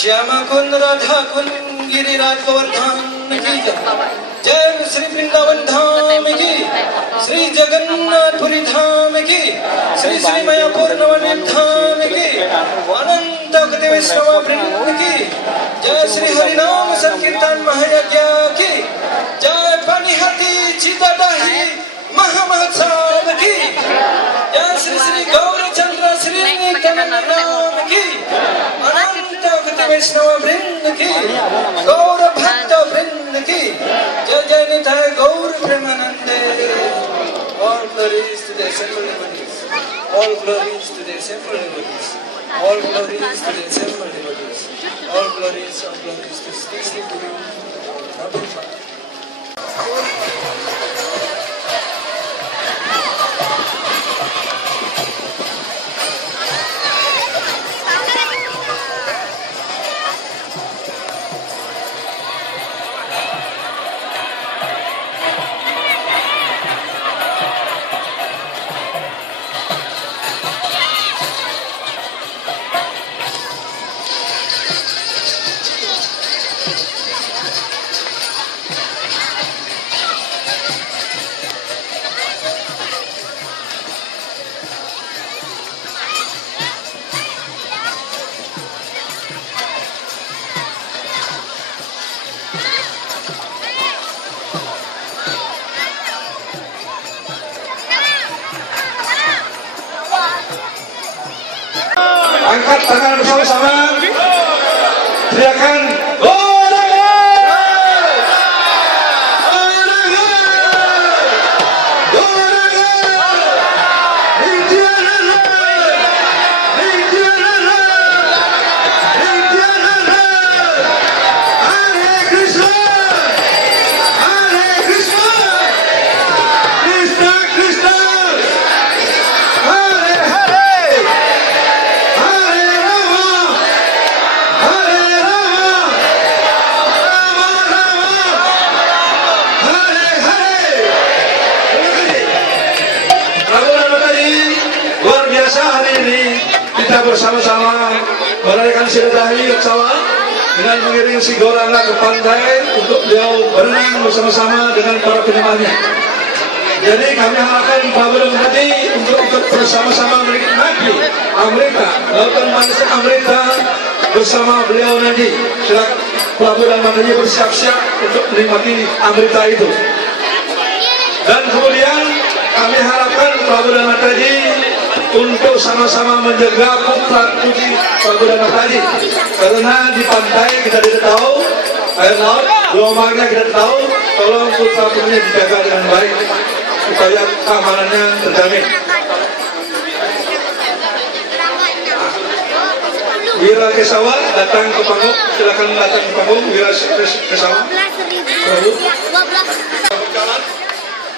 श्यामा कुंद राधा कुंद गिरिराज गोवर्धन की जय श्री वृंदावन धाम की श्री जगन्नाथपुरी धाम की श्री श्री मायापुर नवनीत धाम की अनंत भक्ति वैष्णव वृंद की जय श्री हरिनाम संकीर्तन महायज्ञ की जय पानिहाटी चिदादाही महामहोत्सव की जय श्री श्री गौरचंद्र श्री नित्यानंद नाम की अनंत भक्ति वैष्णव वृंद की गौर भक्त वृंद की जय जय निताय गौर प्रेमानंदे. All glories to the assembled devotees. All glories to the assembled devotees. All glories to the assembled devotees. All glories to Sri Sri Guru Prabhupada. Angkat tangan bersama-sama, teriakan bersama-sama merayakan silaturahmi bersama dengan mengiring si Gauranga ke pantai untuk beliau berenang bersama-sama dengan para penyembahnya. Jadi kami harapkan Bapak Bupati untuk ikut bersama-sama menikmati Amrita, lautan manis Amrita bersama beliau nanti. Silakan Prabu dan Mataji bersiap-siap untuk menikmati Amrita itu. Dan kemudian kami harapkan Prabu dan Mataji untuk sama-sama menjaga putra-putri Prabu dan Mataji, karena di pantai kita tidak tahu air laut, gelombangnya kita tidak tahu. Tolong putra-putrinya dijaga dengan baik supaya keamanannya terjamin. Wira Kesawa datang ke panggung, silakan datang ke panggung. Wira Kesawa.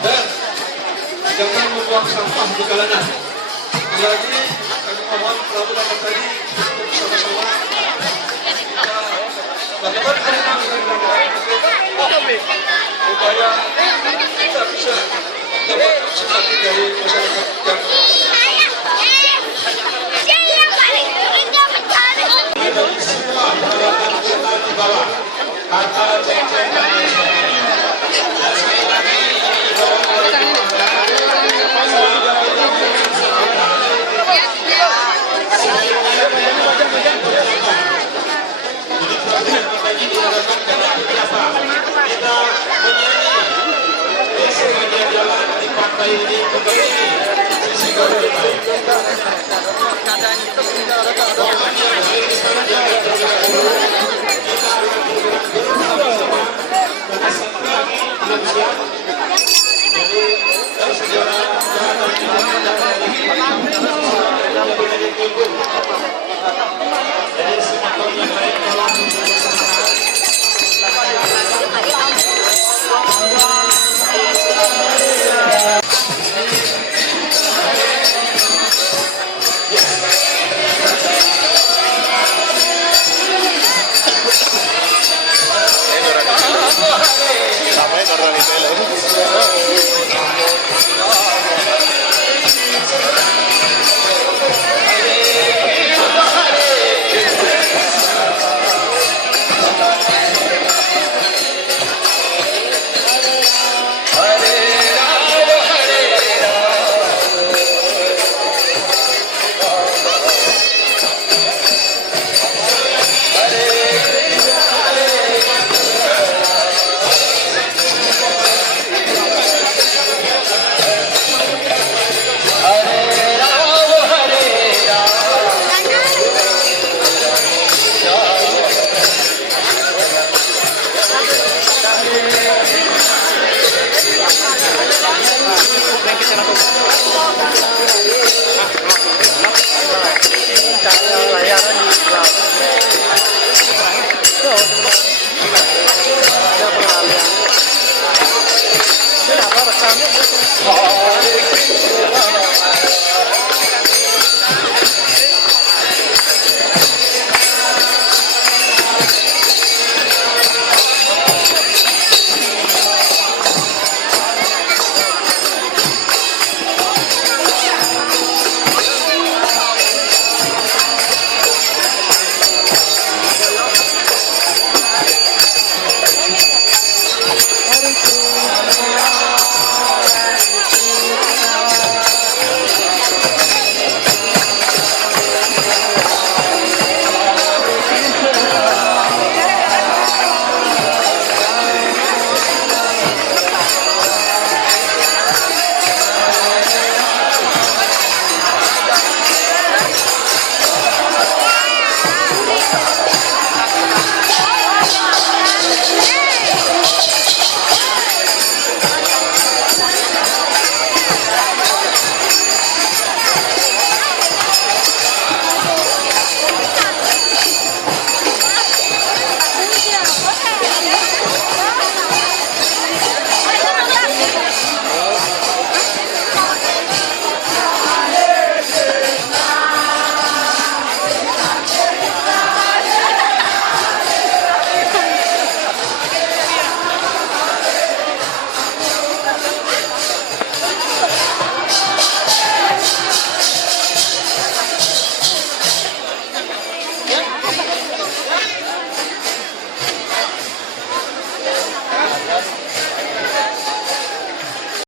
Dan jangan membuang sampah di jalanan. Jadi kami mohon Prabu dan Mataji untuk bersama-sama melakukan harian supaya kita bisa dapat simpati dari masyarakat yang semua peralatan kesehatan di bawah antara ceng-ceng dan